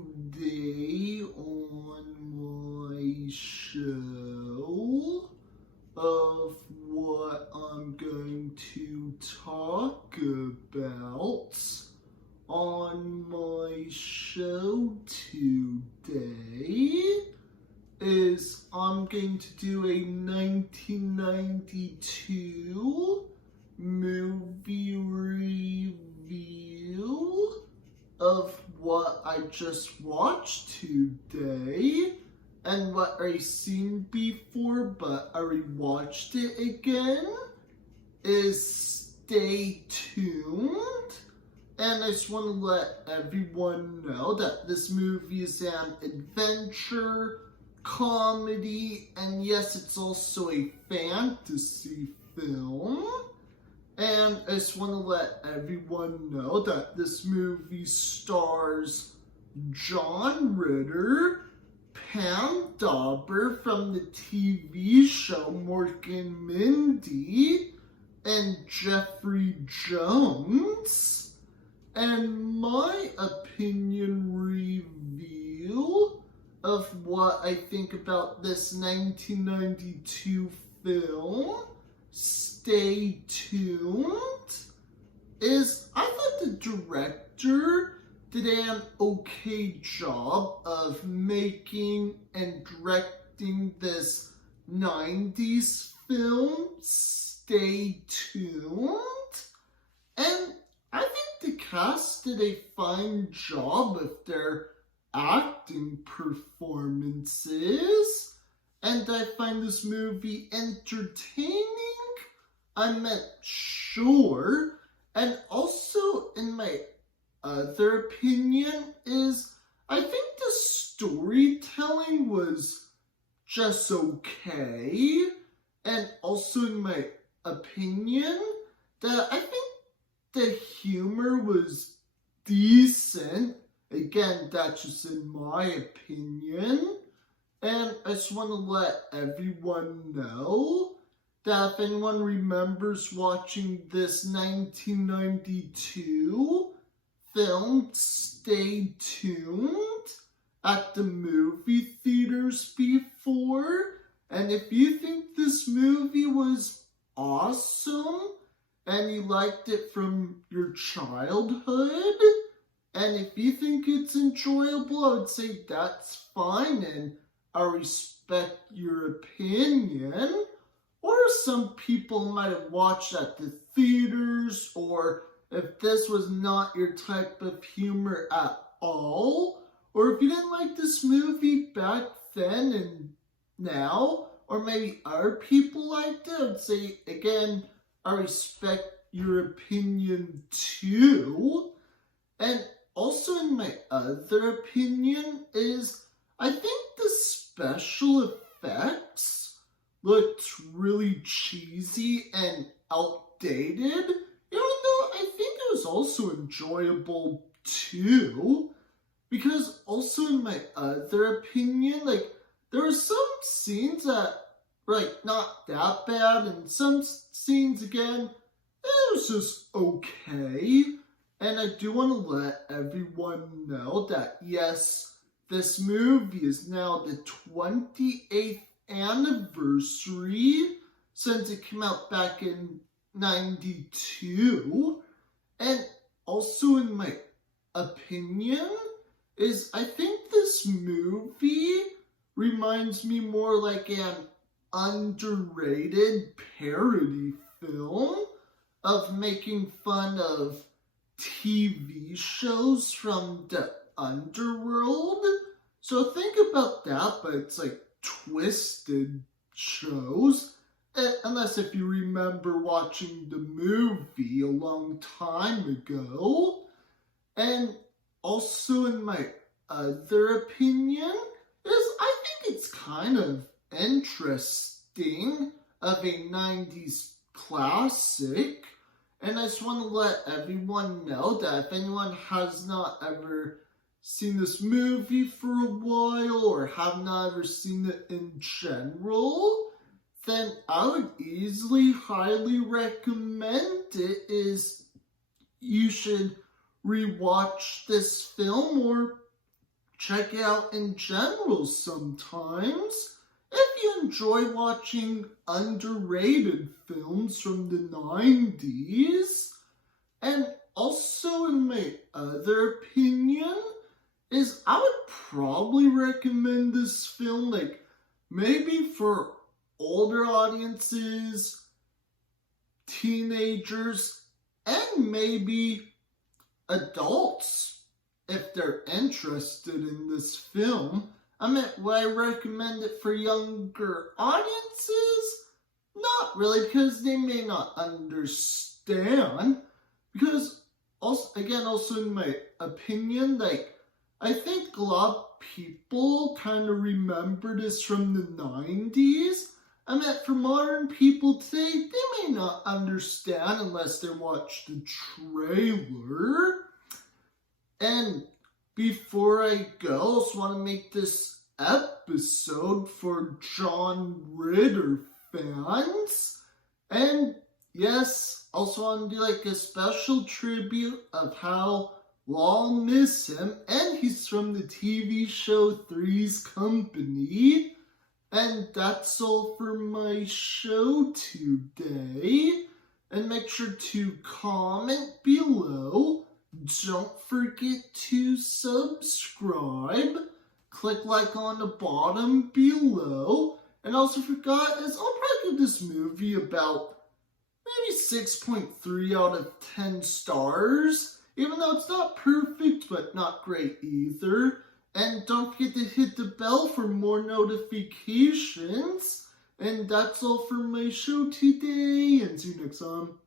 Today on my show of what I'm going to talk about on my show today is I'm going to do a 1992 movie review of what I just watched today and what I've seen before, but I rewatched it again. Stay tuned. And I just want to let everyone know that this movie is an adventure, comedy, and yes, it's also a fantasy film. And I just want to let everyone know that this movie stars John Ritter, Pam Dawber from the TV show Mork and Mindy, and Jeffrey Jones. And my opinion review of what I think about this 1992 film, stay tuned, is I thought the director did an okay job of making and directing this 90s film, stay tuned. And I think the cast did a fine job of their acting performances. And I find this movie entertaining. I meant sure. And also, in my other opinion, is I think the storytelling was just okay. And also, in my opinion, that I think the humor was decent. Again, that's just in my opinion. And I just want to let everyone know that if anyone remembers watching this 1992 film, stay tuned at the movie theaters before. And if you think this movie was awesome and you liked it from your childhood, and if you think it's enjoyable, I would say that's fine and I respect your opinion. Or some people might have watched at the theaters, or if this was not your type of humor at all, or if you didn't like this movie back then and now, or maybe other people liked it, I'd say, again, I respect your opinion too. And also in my other opinion is, I think the special effects looked really cheesy and outdated, even though I think it was also enjoyable too, because also in my other opinion, there were some scenes that, not that bad, and some scenes again, it was just okay. And I do want to let everyone know that yes, this movie is now the 28th anniversary since it came out back in 92. And also in my opinion is I think this movie reminds me more like an underrated parody film of making fun of TV shows from the underworld. So think about that, but it's twisted shows. Unless if you remember watching the movie a long time ago. And also in my other opinion is I think it's kind of interesting of a 90s classic. And I just want to let everyone know that if anyone has not ever seen this movie for a while or have not ever seen it in general, then I would easily highly recommend it. You should rewatch this film or check it out in general sometimes. If you enjoy watching underrated films from the 90s, and also in my other opinion, is I would probably recommend this film, like, maybe for older audiences, teenagers, and maybe adults, if they're interested in this film. I mean, would I recommend it for younger audiences? Not really, because they may not understand. Because, also in my opinion, like, I think a lot of people kind of remember this from the 90s. I mean, for modern people today, they may not understand unless they watch the trailer. And before I go, I also want to make this episode for John Ritter fans. And yes, also want to do like a special tribute of how we'll miss him. And he's from the TV show Three's Company. And that's all for my show today. And make sure to comment below. Don't forget to subscribe. Click like on the bottom below. And also forgot, I'll probably give this movie about maybe 6.3 out of 10 stars. Even though it's not perfect, but not great either. And don't forget to hit the bell for more notifications. And that's all for my show today. And see you next time.